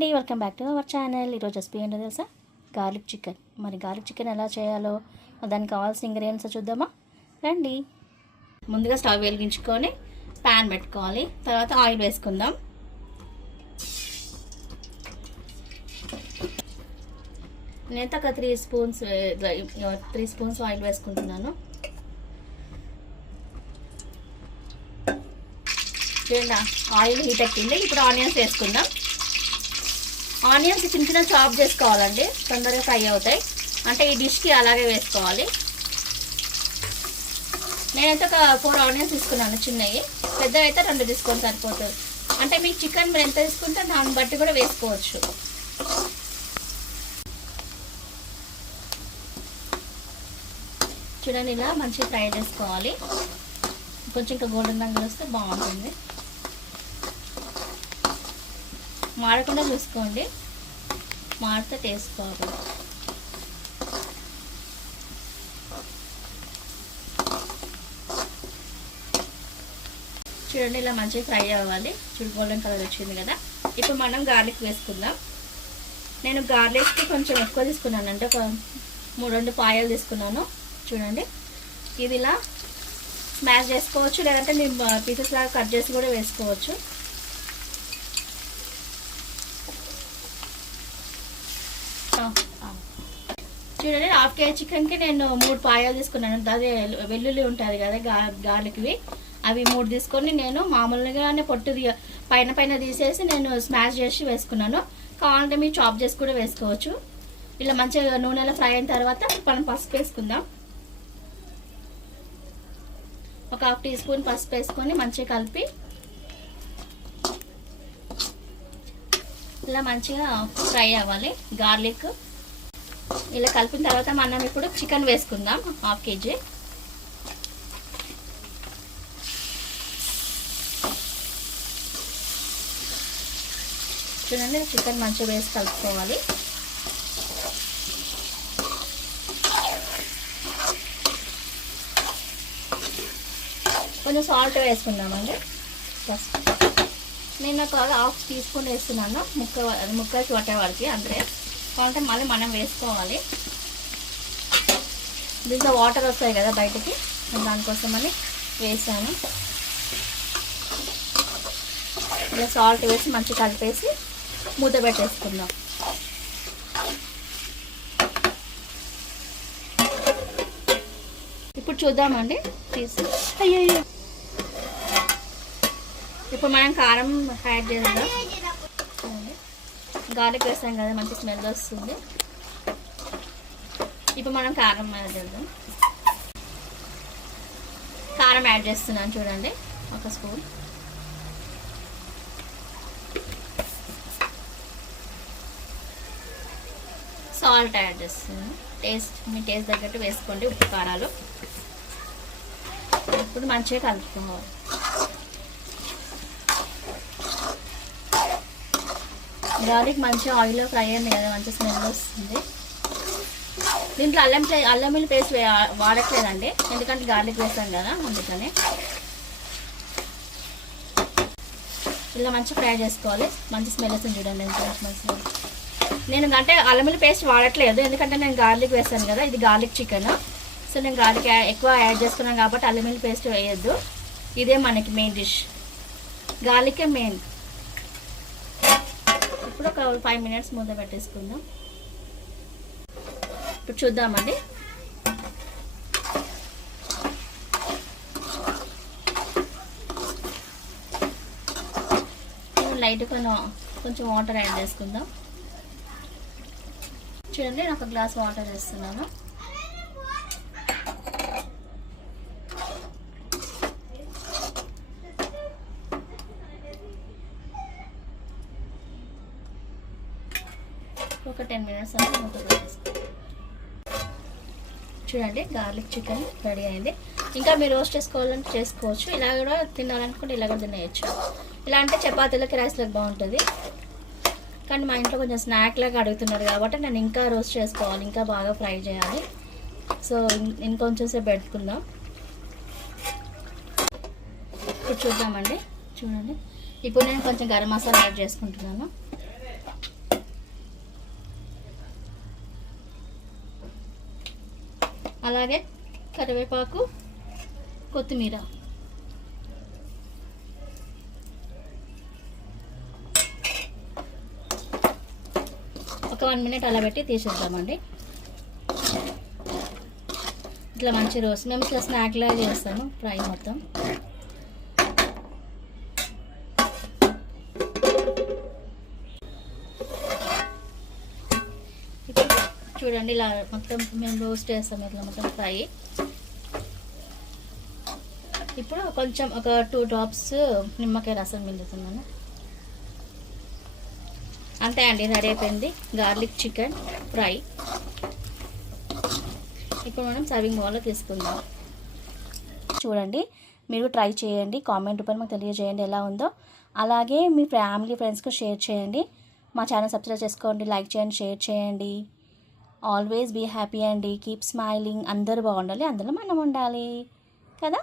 అండి, welcome back to our channel. ఈరోజు recipe ఏంటో తెలుసా? Garlic chicken. మరి గార్లిక్ చికెన్ ఎలా చేయాలో దానికి కావాల్సిన ఇంగ్రీడియంట్స్ చూద్దామా రండి. ముందుగా స్టవ్ వెలిగించుకొని ప్యాన్ పెట్టుకోవాలి. తర్వాత ఆయిల్ వేసుకుందాం. నేనైతే ఒక 3 స్పూన్స్ ఆయిల్ వేసుకుంటున్నాను. చూడండి, ఆయిల్ హీట్ ఎక్కింది. ఇప్పుడు ఆనియన్స్ వేసుకుందాం. ఆనియన్స్ చిన్న చిన్న చాప్ చేసుకోవాలండి, తొందరగా ఫ్రై అవుతాయి. అంటే ఈ డిష్కి అలాగే వేసుకోవాలి. నేనైతే ఒక 4 ఆనియన్స్ తీసుకున్నాను చిన్నవి. పెద్దవి అయితే 2 తీసుకొని సరిపోతుంది. అంటే మీకు చికెన్ మీరు ఎంత తీసుకుంటే దాన్ని బట్టి కూడా వేసుకోవచ్చు. చూడండి, ఇలా మంచిగా ఫ్రై చేసుకోవాలి. కొంచెం ఇంకా గోల్డెన్ రంగులు వస్తే బాగుంటుంది. మాడకుండా చూసుకోండి, మాడితే టేస్ట్ బాగుంది. చూడండి, ఇలా మంచిగా ఫ్రై అవ్వాలి. చూడు, గోల్డెన్ కలర్ వచ్చింది కదా. ఇప్పుడు మనం గార్లిక్ వేసుకుందాం. నేను గార్లిక్కి కొంచెం ఎక్కువ తీసుకున్నాను, అంటే ఒక 2 పాయలు తీసుకున్నాను. చూడండి, ఇది ఇలా స్మాష్ చేసుకోవచ్చు, లేదంటే నేను పీసెస్ లాగా కట్ చేసి కూడా వేసుకోవచ్చు. చూడండి, 1/2 kg చికెన్కి నేను 3 పాయలు తీసుకున్నాను. అదే వెల్లుల్లి ఉంటుంది కదా గార్లిక్వి, అవి 3 తీసుకొని నేను మామూలుగానే పొట్టు పైన తీసేసి నేను స్మాష్ చేసి వేసుకున్నాను. కావాలంటే మీరు చాప్ చేసి కూడా వేసుకోవచ్చు. ఇలా మంచిగా నూనెలో ఫ్రై అయిన తర్వాత మనం పసుపు వేసుకుందాం. ఒక 1 టీ స్పూన్ పసుపు వేసుకొని మంచిగా కలిపి ఇలా మంచిగా ఫ్రై అవ్వాలి గార్లిక్. ఇలా కలిపిన తర్వాత మనం ఇప్పుడు చికెన్ వేసుకుందాం. 1/2 kg. చూడండి, చికెన్ మంచిగా వేసి కలుపుకోవాలి. కొంచెం సాల్ట్ వేసుకుందామండి. ఫస్ట్ నేను ఒక 1/2 టీ స్పూన్ వేస్తున్నాను, ముక్కకి పట్టే వరకు. అంటే కావాలంటే మళ్ళీ మనం వేసుకోవాలి. దీంట్లో వాటర్ వస్తాయి కదా బయటకి, దానికోసమని వేసాను. ఇలా సాల్ట్ వేసి మంచిగా కలిపేసి మూత పెట్టేసుకుందాం. ఇప్పుడు చూద్దామండి తీసి. అయ్యో, ఇప్పుడు మనం కారం యాడ్ చేద్దాం. గార్లిక్ వేస్తాం కదా, మంచి స్మెల్ వస్తుంది. ఇప్పుడు మనం కారం యాడ్ చేద్దాం. కారం యాడ్ చేస్తున్నాను. చూడండి, 1 స్పూన్. సాల్ట్ యాడ్ చేస్తున్నాను. మీ టేస్ట్ తగ్గట్టు వేసుకోండి, ఉప్పు కారాలు. ఇప్పుడు మంచిగా కలుపుకోవాలి. గార్లిక్ మంచిగా ఆయిల్లో ఫ్రై అయింది కదా, మంచి స్మెల్ వస్తుంది. దీంట్లో అల్లం వెల్లుల్లి పేస్ట్ వాడట్లేదండి, ఎందుకంటే గార్లిక్ వేస్తాం కదా, అందుకని. ఇలా మంచిగా ఫ్రై చేసుకోవాలి. మంచి స్మెల్ వస్తుంది. చూడండి ఎంత మంచి. నేను అంటే అల్లం వెల్లుల్లి పేస్ట్ వాడట్లేదు, ఎందుకంటే నేను గార్లిక్ వేస్తాను కదా. ఇది గార్లిక్ చికెన్, సో నేను గార్లిక్ ఎక్కువ యాడ్ చేసుకున్నాను కాబట్టి అల్లం వెల్లుల్లి పేస్ట్ వేయద్దు. ఇదే మనకి మెయిన్ డిష్, గార్లికే మెయిన్. ఇప్పుడు ఒక 5 మినిట్స్ మూత పెట్టేసుకుందాం. ఇప్పుడు చూద్దామండి. లైట్ కొంచెం వాటర్ యాడ్ చేసుకుందాం. చూడండి, నేను 1 గ్లాస్ వాటర్ వేస్తున్నాను. ఒక 10 మినిట్స్ అలా మూత పెట్టేసుకోండి. చూడండి, గార్లిక్ చికెన్ రెడీ అయింది. ఇంకా మీరు రోస్ట్ చేసుకోవాలంటే చేసుకోవచ్చు, ఇలా కూడా తినాలనుకుంటే ఇలా కూడా తినేయచ్చు. ఇలా అంటే చపాతీలకి రైస్లోకి బాగుంటుంది. కానీ మా ఇంట్లో కొంచెం స్నాక్ లాగా అడుగుతున్నారు కాబట్టి నేను ఇంకా రోస్ట్ చేసుకోవాలి, ఇంకా బాగా ఫ్రై చేయాలి. సో ఇంకొంచెం సేపు పెట్టుకుందాం. ఇప్పుడు చూద్దామండి. చూడండి, ఇప్పుడు నేను కొంచెం గరం మసాలా యాడ్ చేసుకుంటున్నాను. అలాగే కరివేపాకు, కొత్తిమీర. ఒక 1 మినిట్ అలా పెట్టి తీసేద్దామండి. ఇట్లా మంచి రోస్ట్, మేము ఇట్లా స్నాక్ లాగా చేస్తాము ఫ్రై మొత్తం. ఇప్పుడు చూడండి ఇలా మొత్తం మేము రోస్ట్ చేస్తాము, ఇట్లా మొత్తం ఫ్రై. ఇప్పుడు కొంచెం ఒక 2 డ్రాప్స్ నిమ్మకాయ రసం పిండుతున్నాను. అంతే అండి, రెడీ అయిపోయింది గార్లిక్ చికెన్ ఫ్రై. ఇప్పుడు మనం సర్వింగ్ బౌల్లో తీసుకుందాం. చూడండి, మీరు ట్రై చేయండి, కామెంట్ రూపంలో మాకు తెలియజేయండి ఎలా ఉందో. అలాగే మీ ఫ్యామిలీ ఫ్రెండ్స్కి షేర్ చేయండి. మా ఛానల్ సబ్స్క్రైబ్ చేసుకోండి, లైక్ చేయండి, షేర్ చేయండి. ఆల్వేస్ బీ హ్యాపీ అండి, కీప్ స్మైలింగ్. అందరూ బాగుండాలి, అందులో మనం ఉండాలి కదా.